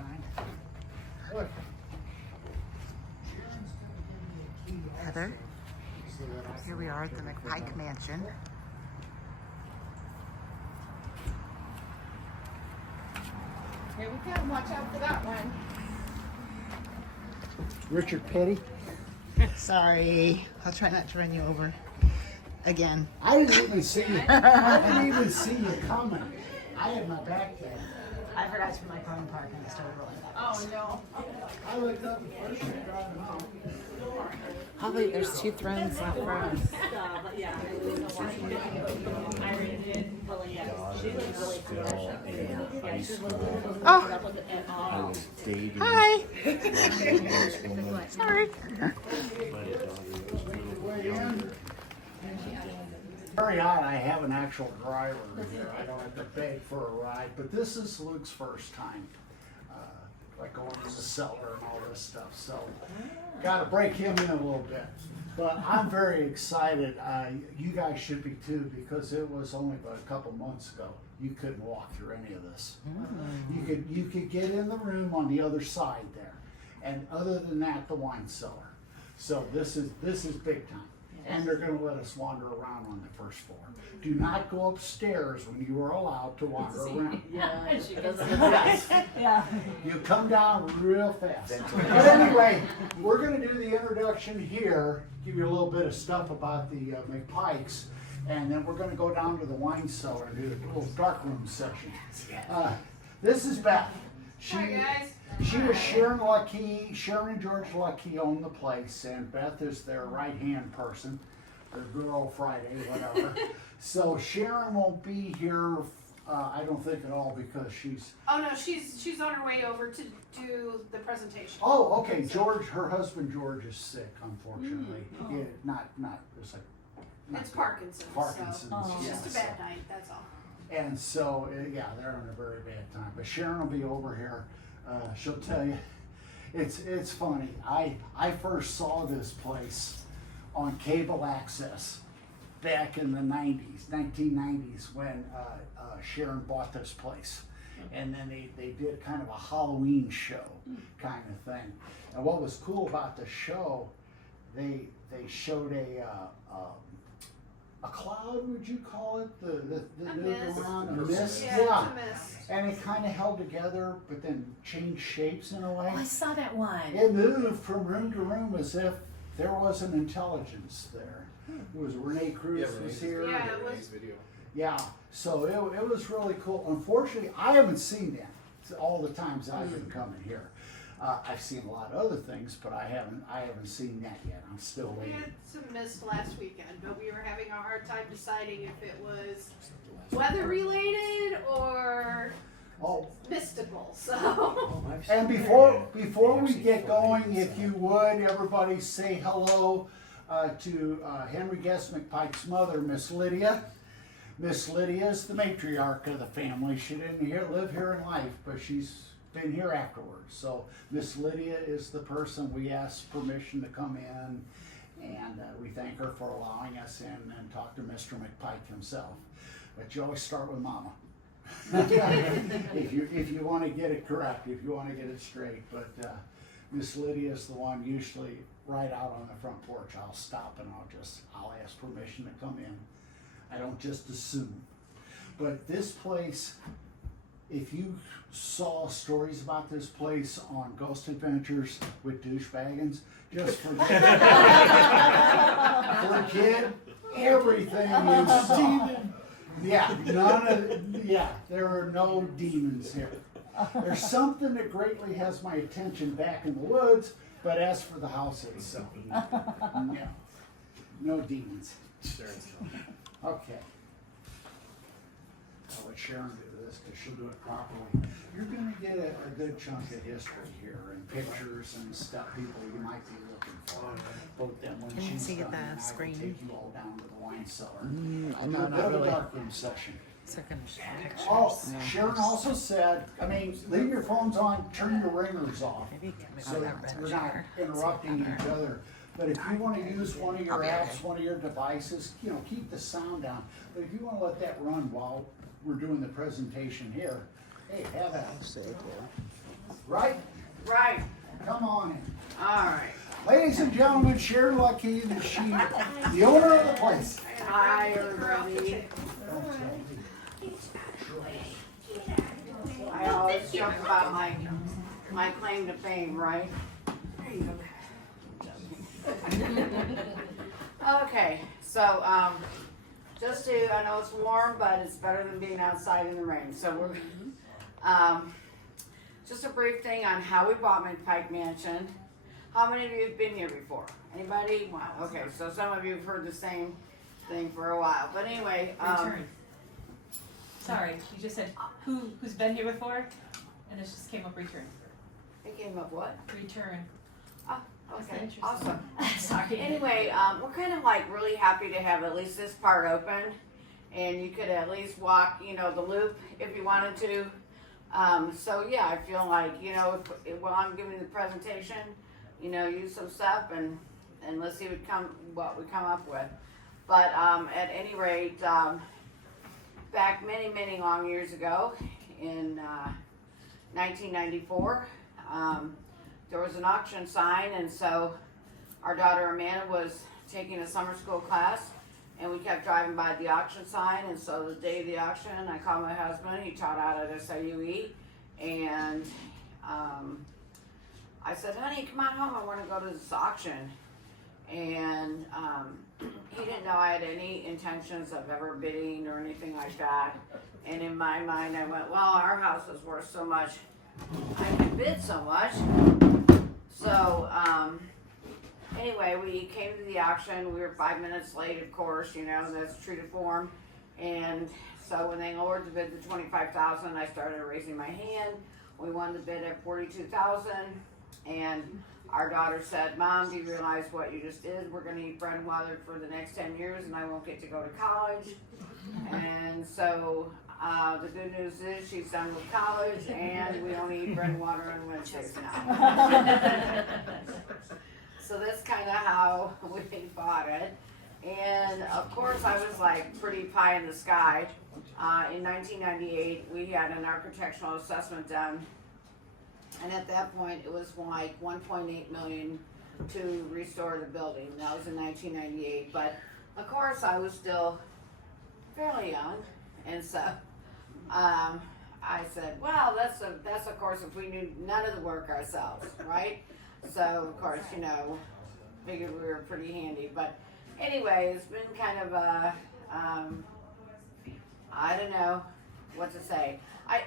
kind. Look. Heather, here we are at the McPike Mansion. Here we come. Watch out for that one. Richard Petty. Sorry, I'll try not to run you over again. I didn't even see you. I didn't even see you coming. I had my back there. I forgot to put my car in park and I started rolling up. Oh no. I looked up the first one driving home. Holly, there's 2 thrones left for us. Oh, hi. Sorry. Very odd, I have an actual driver here. I don't have to beg for a ride, but this is Luke's first time, like going to the cellar and all this stuff. So, got to break him in a little bit. But I'm very excited. You guys should be too, because it was only about a couple months ago. You couldn't walk through any of this. You could get in the room on the other side there, and other than that, the wine cellar. So this is big time. And they're going to let us wander around on the first floor. Do not go upstairs when you are allowed to wander around. Yeah, she doesn't. Yes. Yeah. You come down real fast. But anyway, we're going to do the introduction here, give you a little bit of stuff about the McPikes, and then we're going to go down to the wine cellar and do a little dark room session. This is Beth. Hi guys. She was Sharon and George Lucky own the place, and Beth is their right-hand person, or good old Friday, whatever. So Sharon won't be here, I don't think at all, because she's... Oh no, she's on her way over to do the presentation. Oh, okay, George, her husband George is sick, unfortunately. Yeah, it's like... It's Parkinson's. Parkinson's, So it's yeah, just a bad night, that's all. And so, yeah, they're having a very bad time. But Sharon will be over here. She'll tell you. It's funny. I first saw this place on cable access back in the 1990s, when Sharon bought this place. And then they did kind of a Halloween show kind of thing. And what was cool about the show, they showed a cloud, would you call it? A mist. Around a mist? Yeah, it's a mist. And it kind of held together, but then changed shapes in a way. Oh, I saw that one. It moved from room to room as if there was an intelligence there. It was Renee Cruz was here. Yeah, it was. Yeah, so it was really cool. Unfortunately, I haven't seen that all the times I've been coming here. I've seen a lot of other things, but I haven't seen that yet. I'm still We waiting. had some mist last weekend, but we were having a hard time deciding if it was weather related or mystical. So And before we get going, if you would, everybody say hello to Henry Guest McPike's mother, Miss Lydia. Miss Lydia is the matriarch of the family. She didn't live here in life, but she's been here afterwards. So Miss Lydia is the person we asked permission to come in, and we thank her for allowing us in and talk to Mr. McPike himself. But you always start with Mama. if you want to get it correct, if you want to get it straight. But Miss Lydia is the one usually right out on the front porch. I'll stop and I'll ask permission to come in. I don't just assume. But this place, if you saw stories about this place on Ghost Adventures with Douchebaggins, just forget it. Forget everything you saw. There are no demons here. There's something that greatly has my attention back in the woods, but as for the house itself, no demons. Okay. I'll let Sharon do this because she'll do it properly. You're going to get a good chunk of history here and pictures and stuff people you might be looking for. Both them when Can you she's see done, the and I will screen? take you all down to the wine cellar. No, I'll do a not bit of a really. darkroom session. Second pictures. Oh, Sharon also said, leave your phones on, turn your ringers off, Maybe come so on that that we're red not chair. interrupting each other. But if you want to use one of your I'll be apps, okay. one of your devices, keep the sound down. But if you want to let that run while we're doing the presentation here, hey, have at it. Right? Right. Come on in. All right. Ladies and gentlemen, Sharon Lucky is she, the owner of the place. Hi, everybody. I always joke about my claim to fame, right? Okay, so just to, I know it's warm, but it's better than being outside in the rain. So we're just a brief thing on how we bought McPike Mansion. How many of you have been here before? Anybody? Wow. Okay, so some of you have heard the same thing for a while. But anyway, Return. Sorry, you just said who's been here before, and it just came up return. it came up what? Return. Oh, okay, Interesting. awesome. Sorry. Anyway, we're kind of like really happy to have at least this part open, and you could at least walk, you know, the loop if you wanted to. So yeah, I feel like, you know, if while I'm giving the presentation, you know, use some stuff and let's see what we come up with. But at any rate, back many long years ago in 1994, there was an auction sign, and so our daughter Amanda was taking a summer school class, and we kept driving by the auction sign. And so the day of the auction, I called my husband. He taught out at SIUE, and I said, honey, come on home, I want to go to this auction. And he didn't know I had any intentions of ever bidding or anything like that. And in my mind, I went, well, our house is worth so much, I can bid so much. So anyway, we came to the auction. We were 5 minutes late, of course, you know, that's true to form. And so when they lowered the bid to $25,000, I started raising my hand. We won the bid at $42,000, and our daughter said, Mom, do you realize what you just did? We're going to eat bread and water for the next 10 years, and I won't get to go to college. And so the good news is she's done with college, and we only eat bread and water on Wednesdays now. So that's kind of how we bought it. And of course, I was like pretty pie in the sky. In 1998, we had an architectural assessment done. And at that point, it was like $1.8 million to restore the building. That was in 1998. But of course, I was still fairly young. And so I said, well, that's of course if we knew none of the work ourselves, right? So of course, you know, figured we were pretty handy. But anyway, it's been kind of a, I don't know what to say.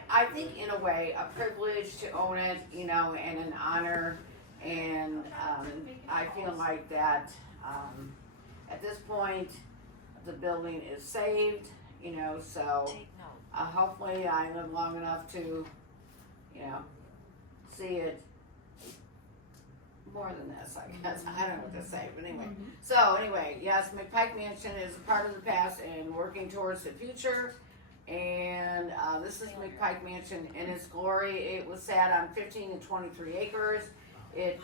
I think in a way a privilege to own it, you know, and an honor. And I feel like that at this point the building is saved, you know, so hopefully I live long enough to, you know, see it more than this, I guess. I don't know what to say, but anyway. So anyway, yes, McPike Mansion is a part of the past and working towards the future. And this is McPike Mansion in its glory. It was sat on 15 to 23 acres. It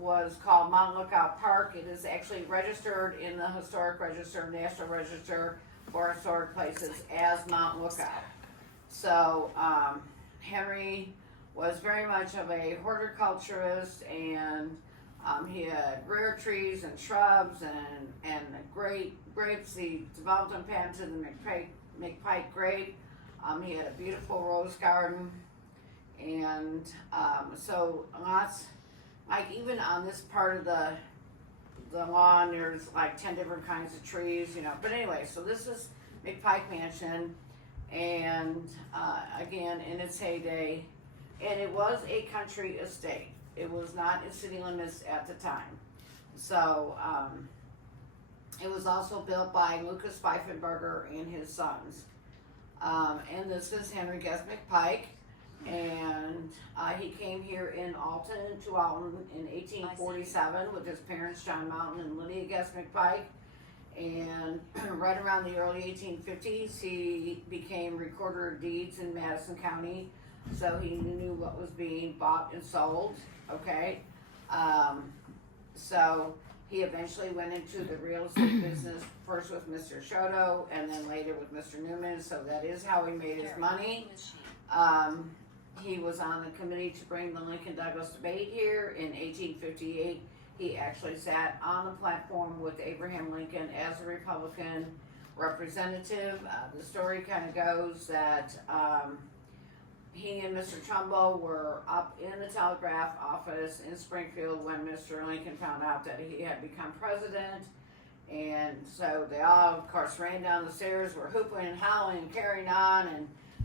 was called Mount Lookout Park. It is actually registered in the Historic Register, National Register for Historic Places as Mount Lookout. So Henry was very much of a horticulturist, and he had rare trees and shrubs and grapes. He developed and patented the McPike grape. He had a beautiful rose garden, and so lots, like even on this part of the lawn, there's like 10 different kinds of trees, you know. But anyway, so this is McPike Mansion, and again, in its heyday, and it was a country estate. It was not in city limits at the time. So it was also built by Lucas Pfeifenberger and his sons. And this is Henry Guest McPike. And he came here in Alton to Alton in 1847 with his parents, John Mountain and Lydia Guest McPike. And right around the early 1850s, he became recorder of deeds in Madison County. So he knew what was being bought and sold, okay? So he eventually went into the real estate business, first with Mr. Shoto and then later with Mr. Newman. So that is how he made his money. He was on the committee to bring the Lincoln-Douglas debate here in 1858. He actually sat on the platform with Abraham Lincoln as a Republican representative. The story kind of goes that he and Mr. Trumbull were up in the telegraph office in Springfield when Mr. Lincoln found out that he had become president. And so they all, of course, ran down the stairs, were hooping and howling and carrying on.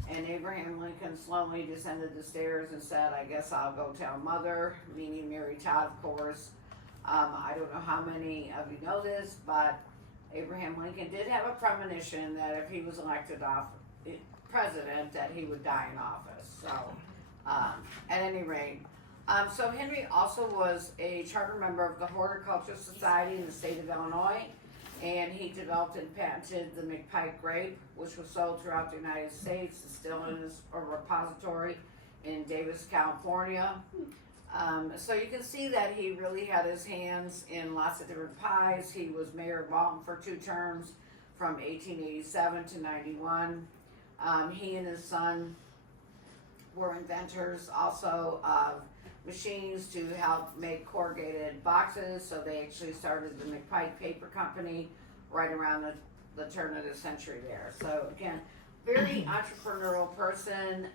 And Abraham Lincoln slowly descended the stairs and said, I guess I'll go tell Mother, meaning Mary Todd, of course. I don't know how many of you know this, but Abraham Lincoln did have a premonition that if he was elected president, that he would die in office. So, at any rate, so Henry also was a charter member of the Horticultural Society in the state of Illinois, and he developed and patented the McPike grape, which was sold throughout the United States. It's still in his repository in Davis, California. So you can see that he really had his hands in lots of different pies. He was mayor of Alton for 2 terms from 1887 to 91. He and his son were inventors also of machines to help make corrugated boxes, so they actually started the McPike Paper Company right around the turn of the century there. So again, very entrepreneurial person,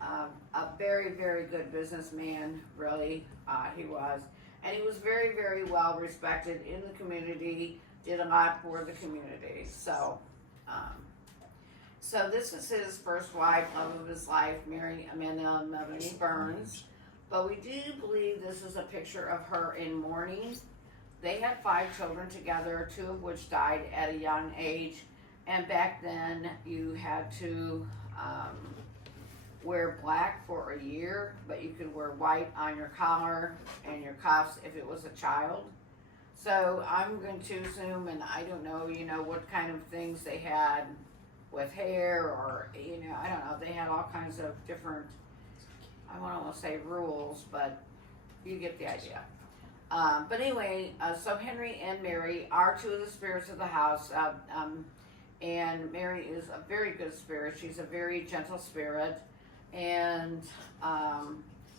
a very, very good businessman, really, he was. And he was very, very well respected in the community, did a lot for the community. So, so this is his first wife, love of his life, Mary Amanda Melanie Burns. But we do believe this is a picture of her in mourning. They had 5 children together, 2 of which died at a young age. And back then, you had to wear black for a year, but you could wear white on your collar and your cuffs if it was a child. So I'm going to assume, and I don't know, what kind of things they had with hair, or, I don't know, they had all kinds of different, I want to almost say rules, but you get the idea. But anyway, so Henry and Mary are 2 of the spirits of the house. And Mary is a very good spirit. She's a very gentle spirit. And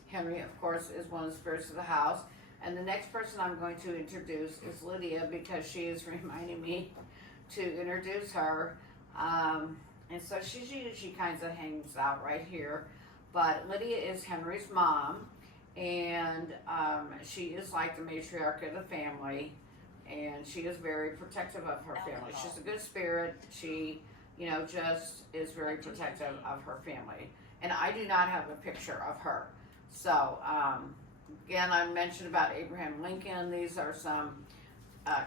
Henry, of course, is one of the spirits of the house. And the next person I'm going to introduce is Lydia, because she is reminding me to introduce her. And so she kind of hangs out right here. But Lydia is Henry's mom. And she is like the matriarch of the family. And she is very protective of her family. She's a good spirit. She, just is very protective of her family. And I do not have a picture of her. So, again, I mentioned about Abraham Lincoln. These are some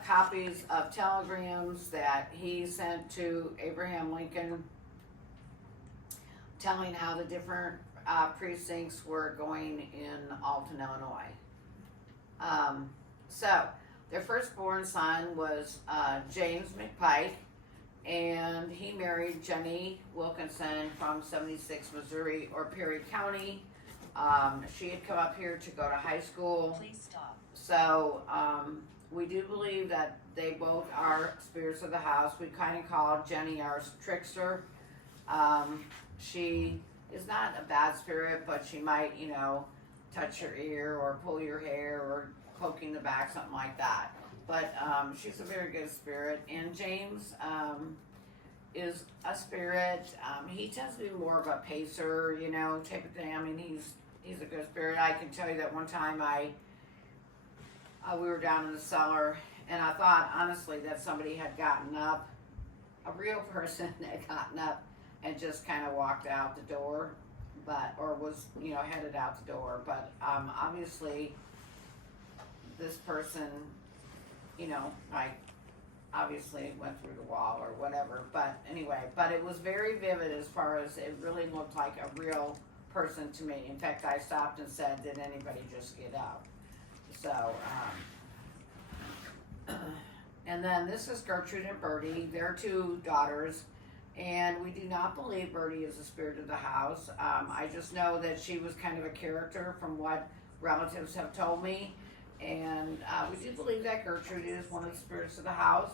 copies of telegrams that he sent to Abraham Lincoln telling how the different precincts were going in Alton, Illinois. So, their firstborn son was James McPike, and he married Jenny Wilkinson from 76 Missouri, or Perry County. She had come up here to go to high school. Please stop. So we do believe that they both are spirits of the house. We kind of call Jenny our trickster. She is not a bad spirit, but she might, touch your ear or pull your hair or poking the back, something like that. But she's a very good spirit. And James is a spirit. He tends to be more of a pacer, type of thing. I mean, he's a good spirit. I can tell you that one time we were down in the cellar, and I thought, honestly, that somebody had gotten up, a real person had gotten up and just kind of walked out the door, or was, headed out the door. But obviously, this person, obviously went through the wall or whatever. But anyway, but it was very vivid as far as it really looked like a real person to me. In fact, I stopped and said, did anybody just get up? So, and then this is Gertrude and Bertie. They're 2 daughters. And we do not believe Bertie is the spirit of the house. I just know that she was kind of a character from what relatives have told me. And we do believe that Gertrude is one of the spirits of the house.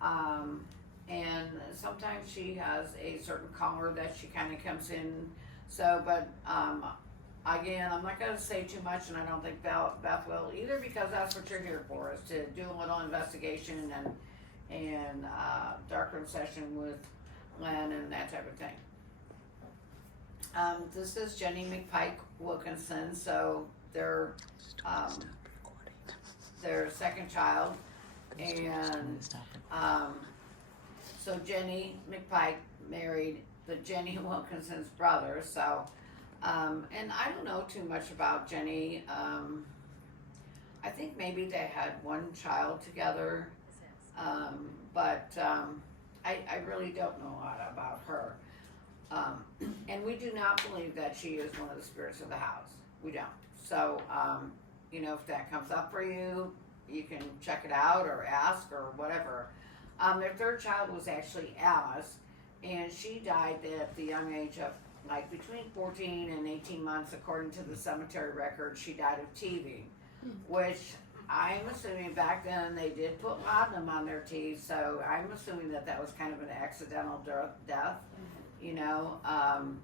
And sometimes she has a certain color that she kind of comes in. So, but again, I'm not gonna say too much, and I don't think Beth will either, because that's what you're here for, is to do a little investigation and dark room session with Len and that type of thing. This is Jenny McPike Wilkinson, so they're their second child, and so Jenny McPike married the Jenny Wilkinson's brother, so and I don't know too much about Jenny. I think maybe they had one child together, but I really don't know a lot about her. And we do not believe that she is one of the spirits of the house. We don't. So, you know, if that comes up for you, you can check it out or ask or whatever. Their third child was actually Alice, and she died at the young age of like between 14 and 18 months, according to the cemetery record. She died of TB, which I'm assuming back then they did put laudanum on their teeth, so I'm assuming that that was kind of an accidental death. You know,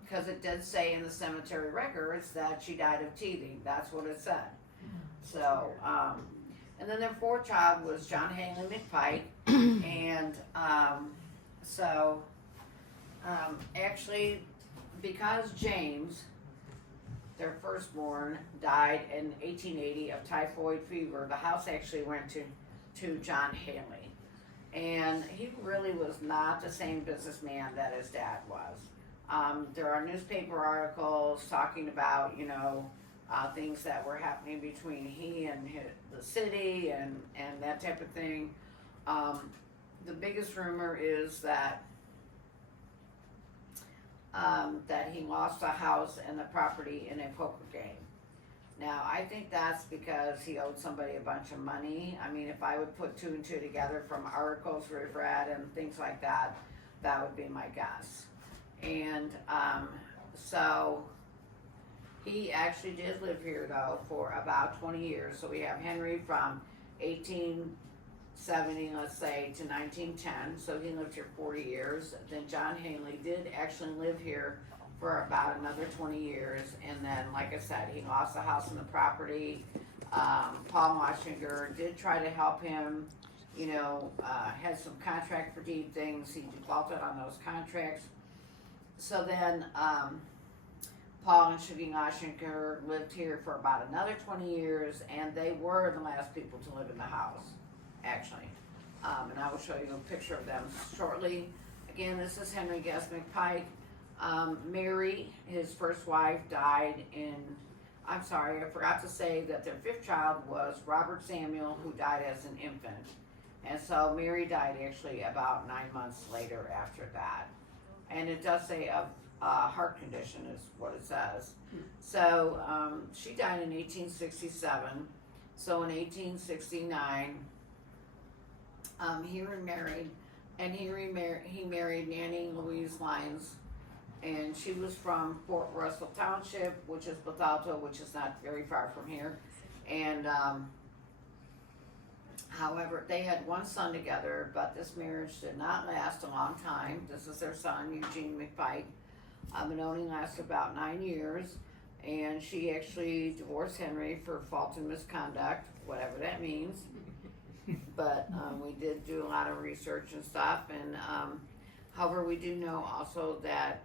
because it did say in the cemetery records that she died of teething. That's what it said. So, and then their fourth child was John Haley McPike, and actually, because James, their firstborn, died in 1880 of typhoid fever, the house actually went to John Haley. And he really was not the same businessman that his dad was. There are newspaper articles talking about, you know, things that were happening between he and the city and that type of thing. The biggest rumor is that that he lost the house and the property in a poker game. Now, I think that's because he owed somebody a bunch of money. I mean, if I would put two and two together from articles we've read and things like that, that would be my guess. And so he actually did live here, though, for about 20 years. So we have Henry from 1870, let's say, to 1910. So he lived here 40 years. Then John Haley did actually live here for about another 20 years, and then, like I said, he lost the house and the property. Paul Waschinger did try to help him, you know, had some contract for deed things. He defaulted on those contracts. So then Paul and Shuggy Waschinger lived here for about another 20 years, and they were the last people to live in the house, actually. And I will show you a picture of them shortly. Again, this is Henry Guest McPike. Mary, his first wife, died in, I'm sorry, I forgot to say that their fifth child was Robert Samuel, who died as an infant. And so Mary died actually about 9 months later after that. And it does say of heart condition is what it says. So she died in 1867. So in 1869, he remarried, and he married Nanny Louise Lyons. And she was from Fort Russell Township, which is Bethalto, which is not very far from here. And however, they had one son together, but this marriage did not last a long time. This is their son, Eugene McPike. It only lasted about 9 years. And she actually divorced Henry for fault and misconduct, whatever that means. But we did do a lot of research and stuff. And however, we do know also that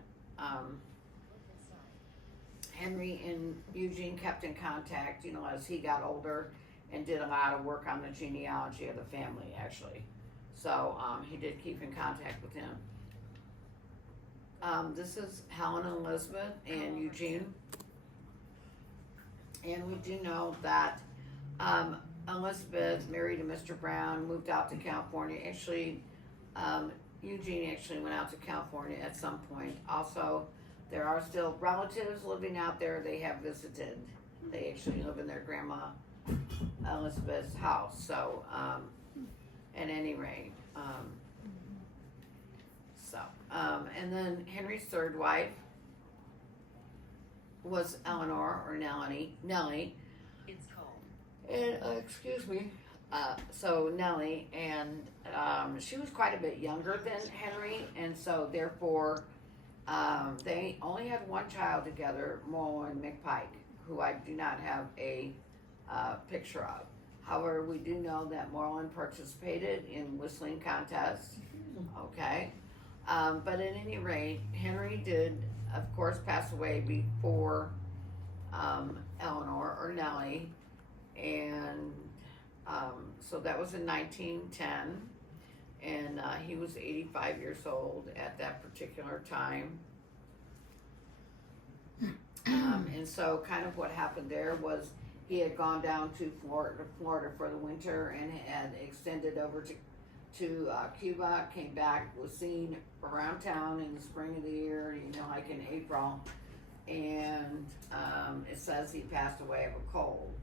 Henry and Eugene kept in contact, you know, as he got older, and did a lot of work on the genealogy of the family, actually. So he did keep in contact with him. This is Helen and Elizabeth and Eugene. And we do know that Elizabeth married a Mr. Brown, moved out to California. Actually, Eugene actually went out to California at some point. Also, there are still relatives living out there they have visited. They actually live in their grandma Elizabeth's house. So, at any rate, and then Henry's third wife was Eleanor, or Nellie. It's cold. And, excuse me. So Nellie, and she was quite a bit younger than Henry, and so therefore They only had one child together, Mo and McPike, who I do not have a picture of. However, we do know that Moreland participated in whistling contests. Okay. But at any rate, Henry did, of course, pass away before Eleanor or Nellie. And so that was in 1910. And he was 85 years old at that particular time. And so kind of what happened there was he had gone down to Florida for the winter and had extended over to Cuba, came back, was seen around town in the spring of the year, like in April, and it says he passed away of a cold.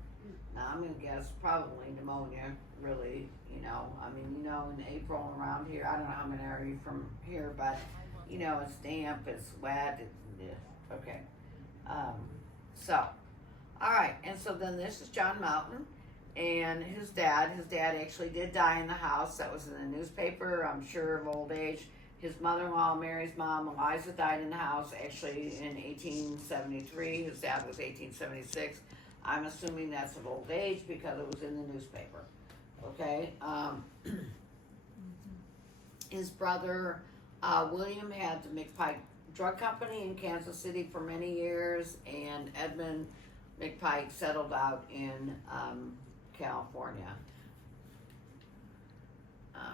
Now I'm gonna guess probably pneumonia, really, in April around here, I don't know how many are you from here, but it's damp, it's wet, okay. So, alright, and so then this is John Mountain. And his dad actually did die in the house. That was in the newspaper, I'm sure, of old age. His mother-in-law, Mary's mom, Eliza, died in the house actually in 1873. His dad was 1876. I'm assuming that's of old age because it was in the newspaper. Okay. His brother, William, had the McPike Drug Company in Kansas City for many years, and Edmund McPike settled out in California.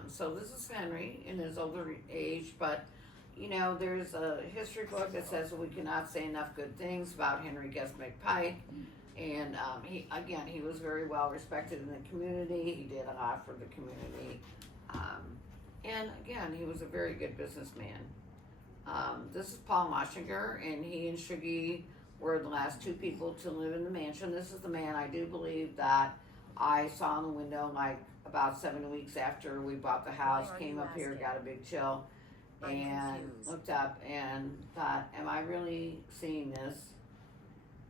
So this is Henry in his older age, but there's a history book that says we cannot say enough good things about Henry Guest McPike, and he was very well respected in the community. He did a lot for the community, and again, he was a very good businessman. This is Paul Moschinger, and he and Shuggy were the last two people to live in the mansion. This is the man I do believe that I saw in the window like about 7 weeks after we bought the house, came up here, got a big chill, and looked up and thought, am I really seeing this?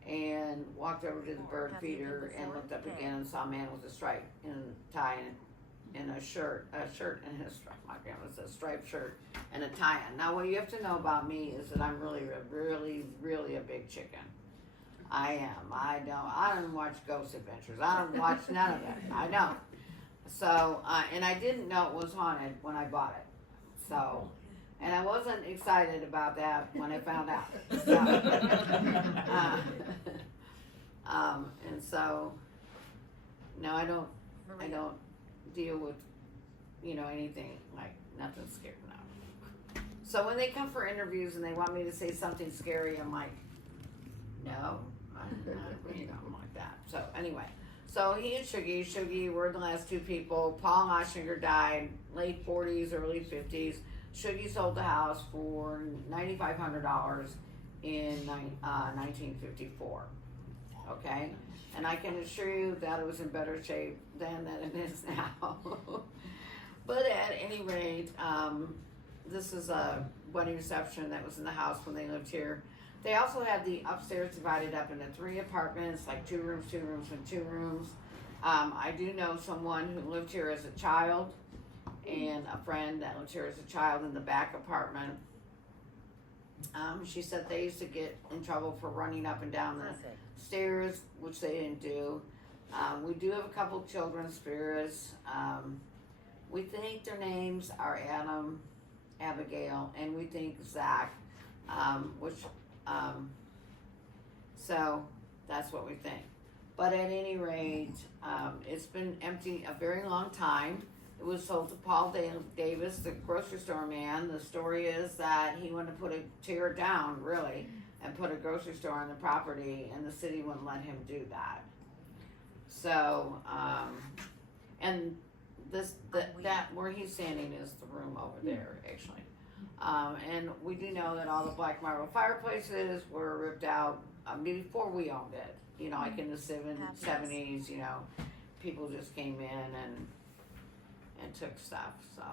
And walked over to the bird feeder and looked up again and saw a man with a stripe and a tie and a shirt and a stripe. My grandma said striped shirt and a tie on. Now what you have to know about me is that I'm really, really, really a big chicken. I am. I don't watch Ghost Adventures. I don't watch none of it. I don't. So, and I didn't know it was haunted when I bought it. So, and I wasn't excited about that when I found out. So, and so, no, I don't deal with, anything like nothing scary now. So when they come for interviews and they want me to say something scary, I'm like, no, I'm like that. So anyway, so he and Shuggy were the last two people. Paul Oshinger died late 40s, early 50s. Shuggy sold the house for $9,500 in 1954. Okay, and I can assure you that it was in better shape then than it is now. But at any rate, this is a wedding reception that was in the house when they lived here. They also had the upstairs divided up into 3 apartments, like 2 rooms, 2 rooms, and 2 rooms. I do know someone who lived here as a child, and a friend that lived here as a child in the back apartment. She said they used to get in trouble for running up and down the stairs, which they didn't do. We do have a couple of children's spirits. We think their names are Adam, Abigail, and we think Zach, so that's what we think. But at any rate, it's been empty a very long time. It was sold to Paul Davis, the grocery store man. The story is that he wanted to tear it down, really, and put a grocery store on the property, and the city wouldn't let him do that. So, and that where he's standing is the room over there, actually. And we do know that all the black marble fireplaces were ripped out before we owned it. Like in the 70s, people just came in and took stuff. So,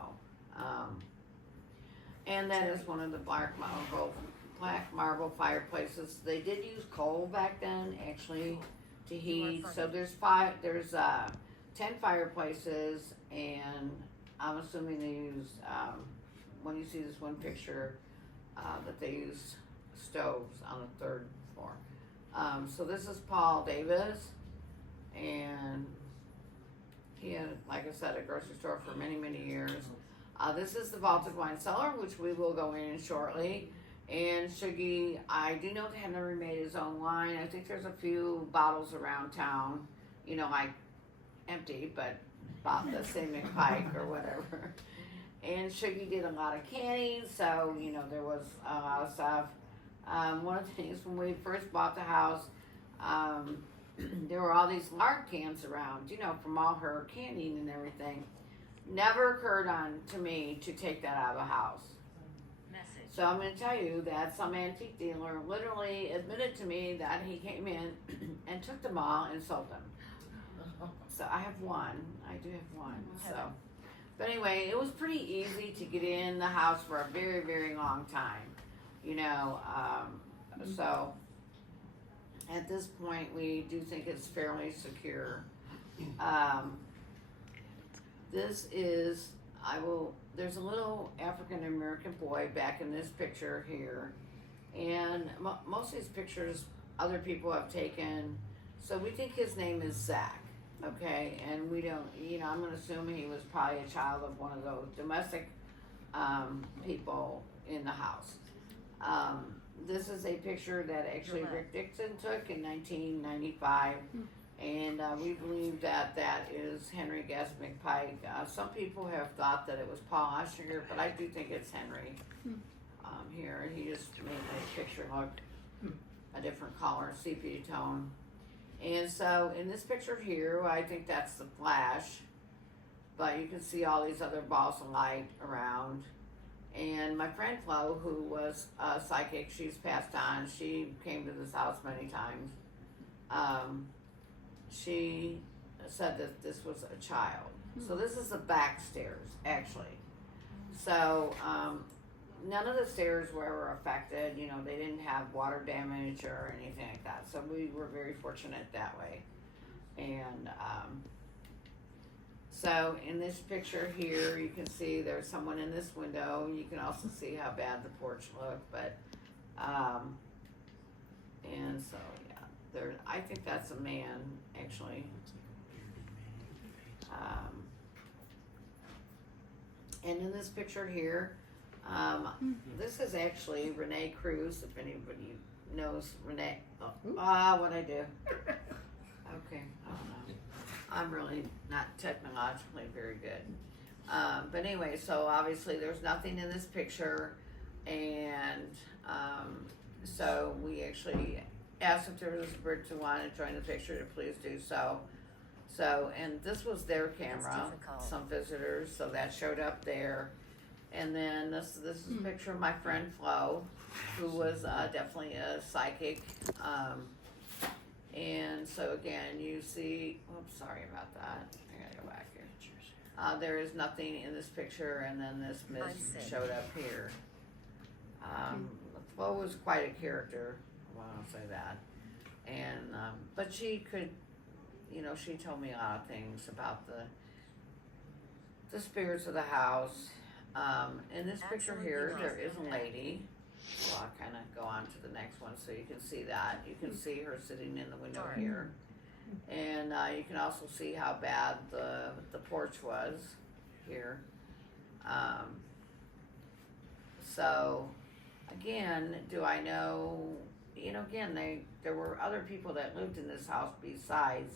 and that is one of the black marble fireplaces. They did use coal back then, actually, to heat. So there's 10 fireplaces, and I'm assuming they used, when you see this one picture, that they used stoves on the third floor. So this is Paul Davis, and he had, like I said, a grocery store for many, many years. This is the vaulted wine cellar, which we will go in shortly. And Shuggy, I do know that Henry made his own wine. I think there's a few bottles around town, you know, like empty, but bought the same McPike or whatever. And Shuggy did a lot of canning, so, you know, there was a lot of stuff. One of the things when we first bought the house, there were all these lard cans around, you know, from all her canning and everything. Never occurred to me to take that out of the house. So I'm going to tell you that some antique dealer literally admitted to me that he came in and took them all and sold them. So I have one. I do have one. So, but anyway, it was pretty easy to get in the house for a very, very long time. You know, so at this point we do think it's fairly secure. This is, there's a little African American boy back in this picture here, and most of these pictures other people have taken, so we think his name is Zach, okay, and we don't, you know, I'm going to assume he was probably a child of one of those domestic people in the house. This is a picture that actually Rick Dixon took in 1995. And we believe that that is Henry Guest McPike. Some people have thought that it was Paul Oshiger, but I do think it's Henry. Here, he just made the picture look a different color, sepia tone. And so in this picture here, I think that's the flash, but you can see all these other balls of light around. And my friend Flo, who was a psychic, she's passed on. She came to this house many times. She said that this was a child. So this is the back stairs, actually. So none of the stairs were ever affected. You know, they didn't have water damage or anything like that. So we were very fortunate that way. And so in this picture here, you can see there's someone in this window. You can also see how bad the porch looked. But, and so, yeah. I think that's a man, actually. And in this picture here, this is actually Renee Cruz, if anybody knows Renee. What'd I do? Okay, I don't know. I'm really not technologically very good. But anyway, so obviously there's nothing in this picture, and so we actually asked if there was a bird to want to join the picture to please do so. So, and this was their camera, some visitors, so that showed up there. And then this is a picture of my friend Flo, who was definitely a psychic. And so again, you see, oops, sorry about that. I gotta go back here. There is nothing in this picture, and then this mist showed up here. Flo was quite a character. Well, I'll say that. And, but she could, you know, she told me a lot of things about the spirits of the house. In this picture here, there is a lady. So I'll kind of go on to the next one so you can see that. You can see her sitting in the window here. And you can also see how bad the porch was here. So, again, do I know, you know, again, there were other people that lived in this house besides,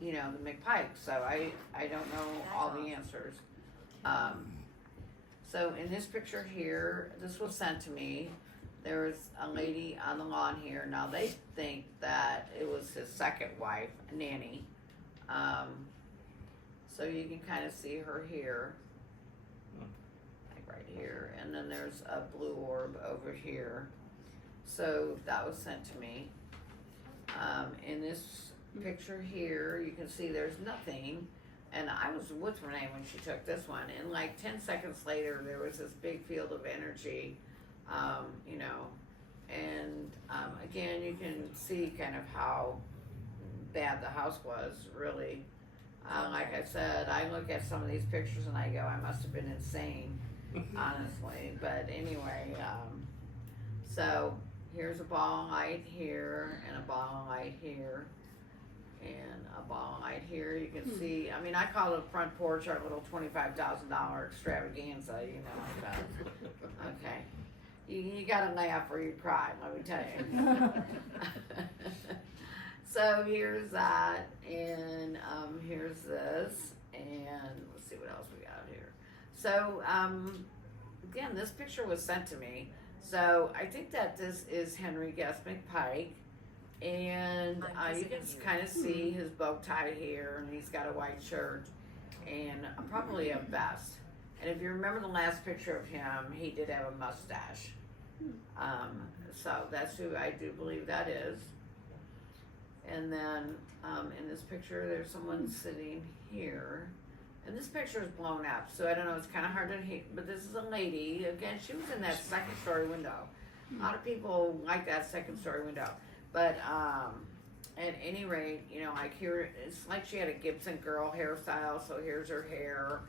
you know, the McPikes, so I don't know all the answers. So in this picture here, this was sent to me. There was a lady on the lawn here. Now they think that it was his second wife, Nanny. So you can kind of see her here, like right here. And then there's a blue orb over here. So that was sent to me. In this picture here, you can see there's nothing. And I was with Renee when she took this one, and like 10 seconds later, there was this big field of energy, you know, and again, you can see kind of how bad the house was, really. Like I said, I look at some of these pictures and I go, I must have been insane. honestly. But anyway, so here's a ball of light here, and a ball of light here, and a ball of light here. You can see, I mean, I call the front porch our little $25,000 extravaganza, you know. But, okay. You gotta laugh or you cry, let me tell you. So here's that, and here's this, and let's see what else we got here. So again, this picture was sent to me. So I think that this is Henry Guest McPike, and you can kind of see his bow tie here, and he's got a white shirt and probably a vest. And if you remember the last picture of him, he did have a mustache. So that's who I do believe that is. And then in this picture, there's someone sitting here. And this picture is blown up, so I don't know, it's kind of hard to hear, but this is a lady. Again, she was in that second story window. A lot of people like that second story window. But at any rate, you know, like here, it's like she had a Gibson girl hairstyle, so here's her hair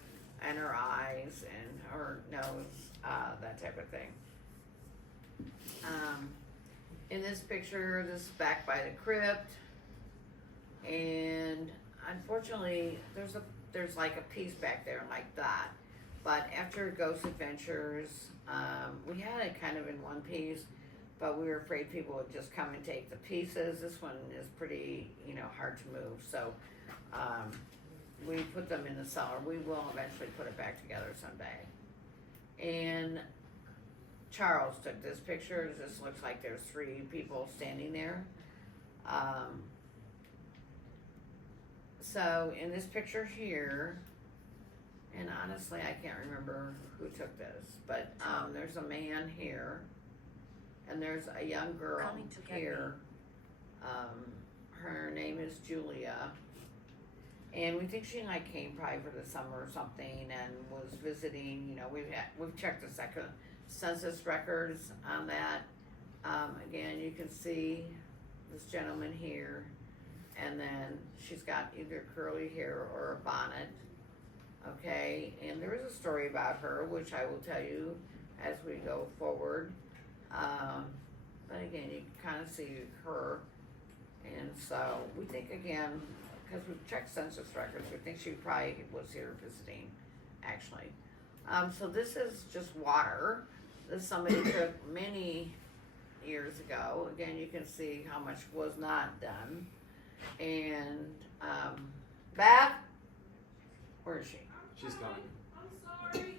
and her eyes and her nose, that type of thing. In this picture, this is back by the crypt. And unfortunately, there's like a piece back there like that. But after Ghost Adventures, we had it kind of in one piece, but we were afraid people would just come and take the pieces. This one is pretty, you know, hard to move. So we put them in the cellar. We will eventually put it back together someday. And Charles took this picture. It just looks like there's 3 people standing there. So in this picture here, and honestly I can't remember who took this, but there's a man here, and there's a young girl here. Her name is Julia, and we think she like came probably for the summer or something and was visiting. You know, we've checked the second census records on that. Again, you can see this gentleman here. And then she's got either curly hair or a bonnet, okay? And there is a story about her, which I will tell you as we go forward. But again, you can kind of see her. And so we think, again, because we've checked census records, we think she probably was here visiting, actually. So this is just water. This somebody took many years ago. Again, you can see how much was not done. And Beth, where is she? She's coming. I'm sorry.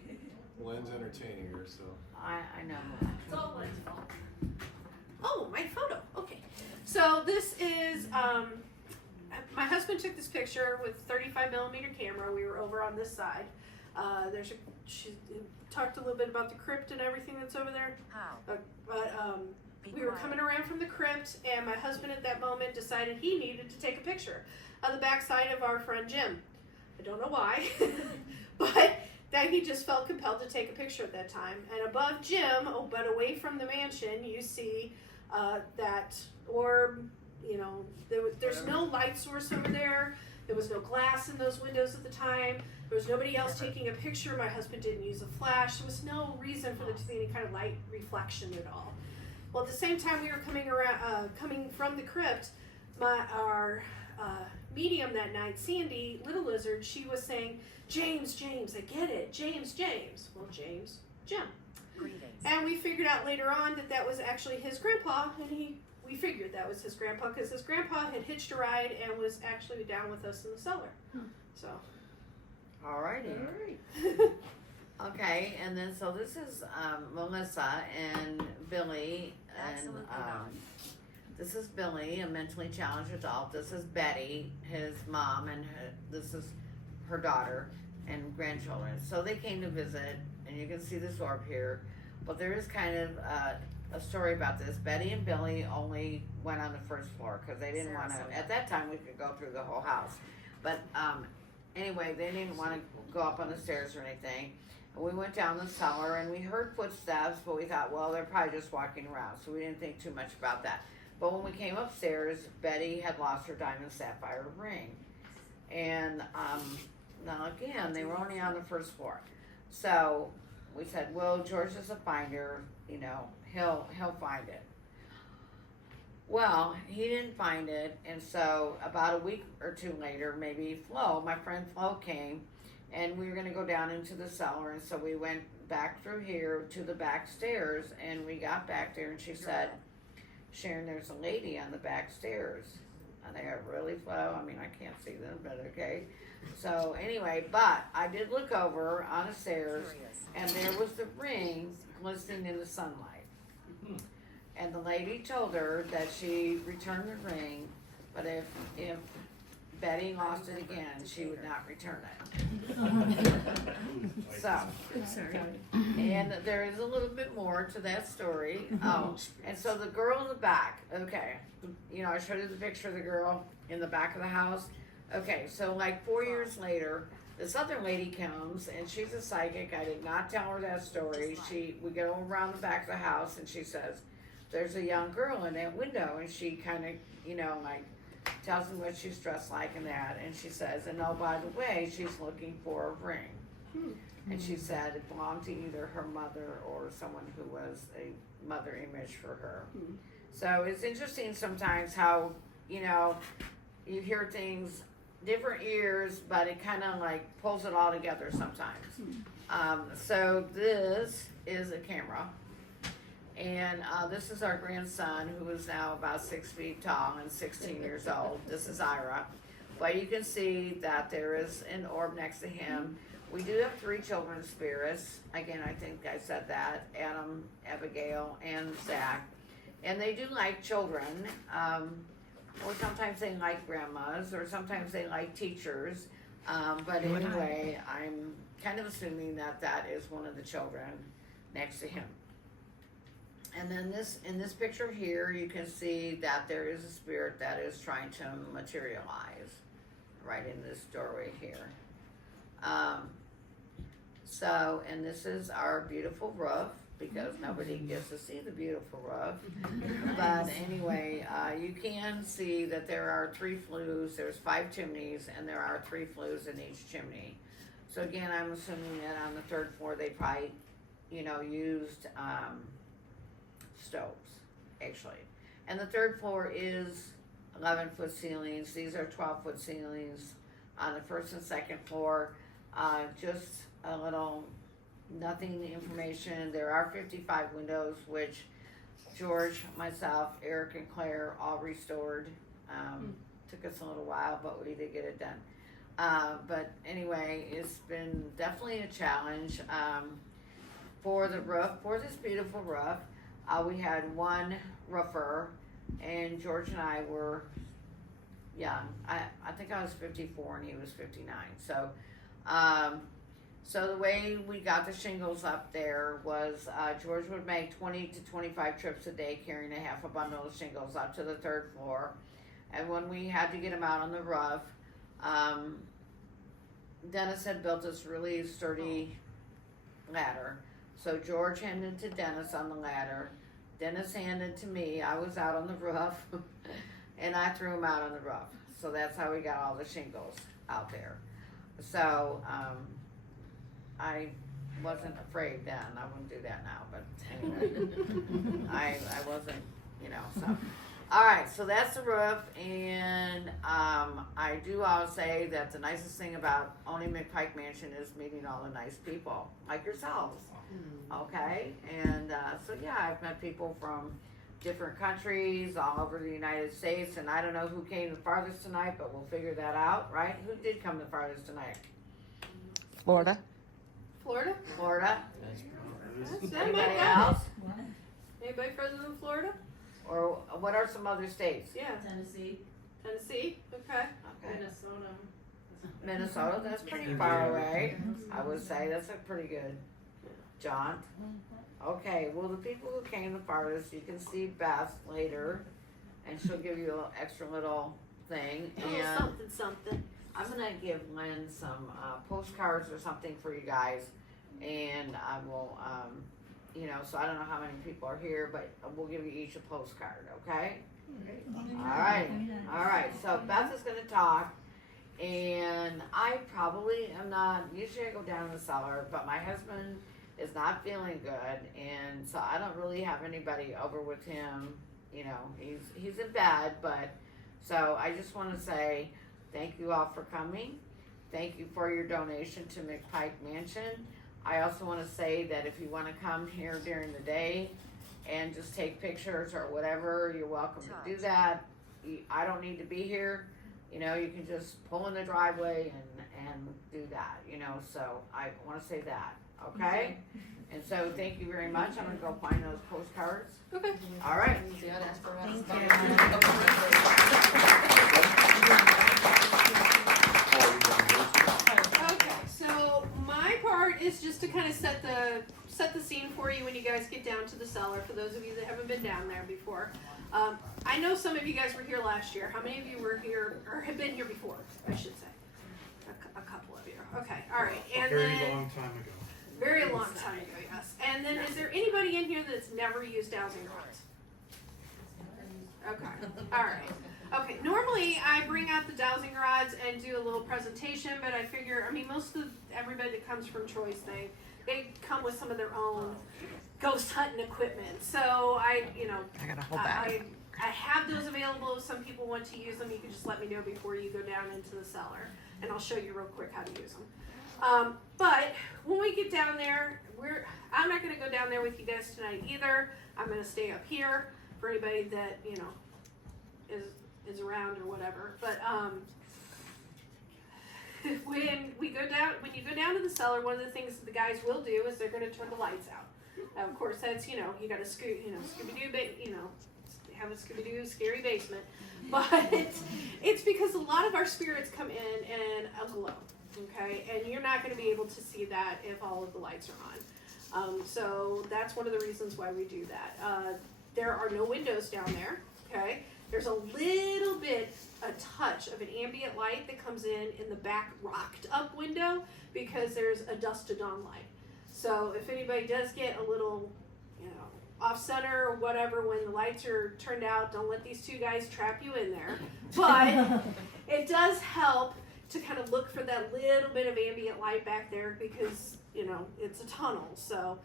Lynn's entertaining her, so. I know. It's all Lynn's fault. Oh, my photo. Okay. So this is my husband took this picture with 35mm camera. We were over on this side. She talked a little bit about the crypt and everything that's over there. We were coming around from the crypt, and my husband at that moment decided he needed to take a picture of the backside of our friend Jim. I don't know why, but that he just felt compelled to take a picture at that time. And above Jim, but away from the mansion, you see that orb. You know, there's no light source over there. There was no glass in those windows at the time. There was nobody else taking a picture. My husband didn't use a flash. There was no reason for there to be any kind of light reflection at all. Well, at the same time we were coming from the crypt, our medium that night, Sandy, Little Lizard, she was saying, James, I get it, James. Well, James, Jim. Greetings. And we figured out later on that was actually his grandpa, and we figured that was his grandpa because his grandpa had hitched a ride and was actually down with us in the cellar. So. Alrighty. Okay, and then so this is Melissa and Billy, and this is Billy, a mentally challenged adult. This is Betty, his mom, and this is her daughter and grandchildren. So they came to visit, and you can see this orb here. But there is kind of a story about this. Betty and Billy only went on the first floor because they didn't want to. At that time, we could go through the whole house, but anyway, they didn't want to go up on the stairs or anything. We went down the cellar and we heard footsteps, but we thought, well, they're probably just walking around, so we didn't think too much about that. But when we came upstairs, Betty had lost her diamond sapphire ring. And now again, they were only on the first floor. So we said, well, George is a finder, you know, he'll find it. Well, he didn't find it, and so about a week or two later, maybe my friend Flo came, and we were gonna go down into the cellar, and so we went back through here to the back stairs, and we got back there, and she said, Sharon, there's a lady on the back stairs. And they are really Flo. I mean, I can't see them, but okay. So anyway, but I did look over on the stairs, and there was the ring glistening in the sunlight. And the lady told her that she returned the ring, but if Betty lost it again, she would not return it. So, and there is a little bit more to that story. Oh, and so the girl in the back, okay, you know, I showed you the picture of the girl in the back of the house. Okay, so like 4 years later, this other lady comes, and she's a psychic. I did not tell her that story. We go around the back of the house, and she says, there's a young girl in that window, and she kind of, you know, like, tells me what she's dressed like and that, and she says, and oh, by the way, she's looking for a ring. And she said it belonged to either her mother or someone who was a mother image for her. So it's interesting sometimes how, you know, you hear things different years, but it kind of like pulls it all together sometimes. So this is a camera. And this is our grandson, who is now about 6 feet tall and 16 years old. This is Ira. But you can see that there is an orb next to him. We do have 3 children's spirits. Again, I think I said that. Adam, Abigail, and Zach. And they do like children. Or sometimes they like grandmas, or sometimes they like teachers. But anyway, I'm kind of assuming that that is one of the children next to him. And then in this picture here, you can see that there is a spirit that is trying to materialize right in this doorway here. And this is our beautiful roof, because nobody gets to see the beautiful roof. But anyway, you can see that there are 3 flues, there's 5 chimneys, and there are 3 flues in each chimney. So again, I'm assuming that on the 3rd floor, they probably, you know, used, stoves, actually. And the 3rd floor is 11-foot ceilings. These are 12-foot ceilings on the 1st and 2nd floor. Just a little, nothing information. There are 55 windows, which George, myself, Eric, and Claire all restored. Took us a little while, but we did get it done. But anyway, it's been definitely a challenge. For the roof, for this beautiful roof, we had 1 roofer, and George and I were young. I think I was 54 and he was 59. So the way we got the shingles up there was George would make 20 to 25 trips a day, carrying a half a bundle of shingles up to the 3rd floor. And when we had to get them out on the roof, Dennis had built this really sturdy ladder. So George handed to Dennis on the ladder. Dennis handed to me. I was out on the roof, and I threw him out on the roof. So that's how we got all the shingles out there. So I wasn't afraid then. I wouldn't do that now, but anyway, I wasn't, you know. So all right, so that's the roof, and I do always say that the nicest thing about owning McPike Mansion is meeting all the nice people like yourselves. Okay, and so yeah, I've met people from different countries all over the United States, and I don't know who came the farthest tonight, but we'll figure that out, right? Who did come the farthest tonight? Florida. Florida? Florida? Anybody else? Anybody further than Florida? Or what are some other states? Yeah. Tennessee. Tennessee? Okay. Okay. Minnesota. Minnesota, that's pretty far away. I would say that's a pretty good. John? Okay, well, the people who came the farthest, you can see Beth later, and she'll give you a little extra little thing. And Something. I'm gonna give Lynn some postcards or something for you guys, and I will, you know, so I don't know how many people are here, but we'll give you each a postcard, okay? All right, so Beth is gonna talk, and I probably am not, usually I go down in the cellar, but my husband is not feeling good, and so I don't really have anybody over with him. You know, he's in bed, but so I just want to say thank you all for coming. Thank you for your donation to McPike Mansion. I also want to say that if you want to come here during the day and just take pictures or whatever, you're welcome to do that. I don't need to be here. You know, you can just pull in the driveway and do that, you know, so I want to say that, okay? And so thank you very much. I'm going to go find those postcards. Okay. All right. Okay, so my part is just to kind of set the scene for you when you guys get down to the cellar, for those of you that haven't been down there before. I know some of you guys were here last year. How many of you were here, or have been here before, I should say? A couple of you. Okay, all right. And Very then, long time ago. very long time ago, yes. And then is there anybody in here that's never used dowsing rods? Okay, all right. Okay, normally I bring out the dowsing rods and do a little presentation, but I figure, I mean, most of everybody that comes from Choice, they come with some of their own ghost hunting equipment. So I gotta hold back. I have those available. If some people want to use them, you can just let me know before you go down into the cellar, and I'll show you real quick how to use them. But when we get down there, I'm not going to go down there with you guys tonight either. I'm going to stay up here for anybody that is around or whatever. But when you go down to the cellar, one of the things that the guys will do is they're going to turn the lights out. Now, of course, that's you got to Scooby-Doo, have a Scooby-Doo scary basement, but it's because a lot of our spirits come in and a glow. Okay, and you're not going to be able to see that if all of the lights are on. So that's one of the reasons why we do that. There are no windows down there. Okay, there's a little bit, a touch of an ambient light that comes in the back rocked up window because there's a dusk to dawn light. So if anybody does get a little, off center or whatever when the lights are turned out, don't let these two guys trap you in there. But it does help to kind of look for that little bit of ambient light back there because, it's a tunnel. So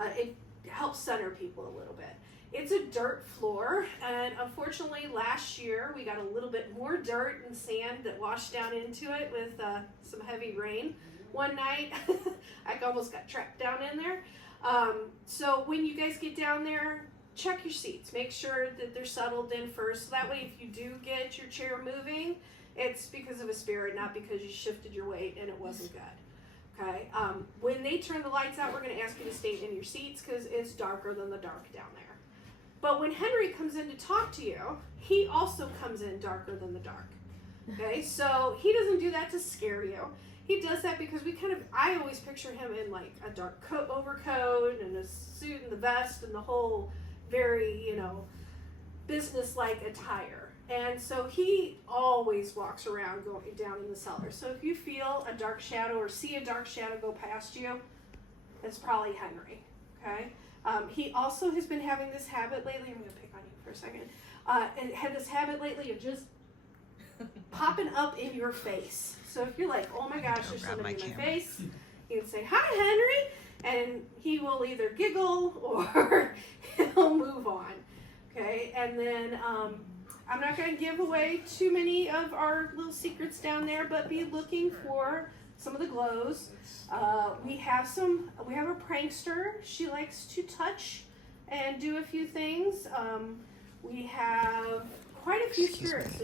it helps center people a little bit. It's a dirt floor, and unfortunately last year we got a little bit more dirt and sand that washed down into it with some heavy rain. One night, I almost got trapped down in there. So when you guys get down there, check your seats. Make sure that they're settled in first. So that way if you do get your chair moving, it's because of a spirit, not because you shifted your weight and it wasn't good. Okay. When they turn the lights out, we're going to ask you to stay in your seats because it's darker than the dark down there. But when Henry comes in to talk to you, he also comes in darker than the dark. Okay. So he doesn't do that to scare you. He does that because I always picture him in like a dark overcoat and a suit and the vest and the whole very, business-like attire. And so he always walks around going down in the cellar. So if you feel a dark shadow or see a dark shadow go past you, it's probably Henry, okay? He also has been having this habit lately. I'm going to pick on you for a second. And had this habit lately of just popping up in your face. So if you're like, oh my gosh, there's somebody in my face, you can say, hi, Henry, and he will either giggle or he'll move on, okay? And then I'm not going to give away too many of our little secrets down there, but be looking for some of the glows. We have a prankster. She likes to touch and do a few things. We have quite a few spirits.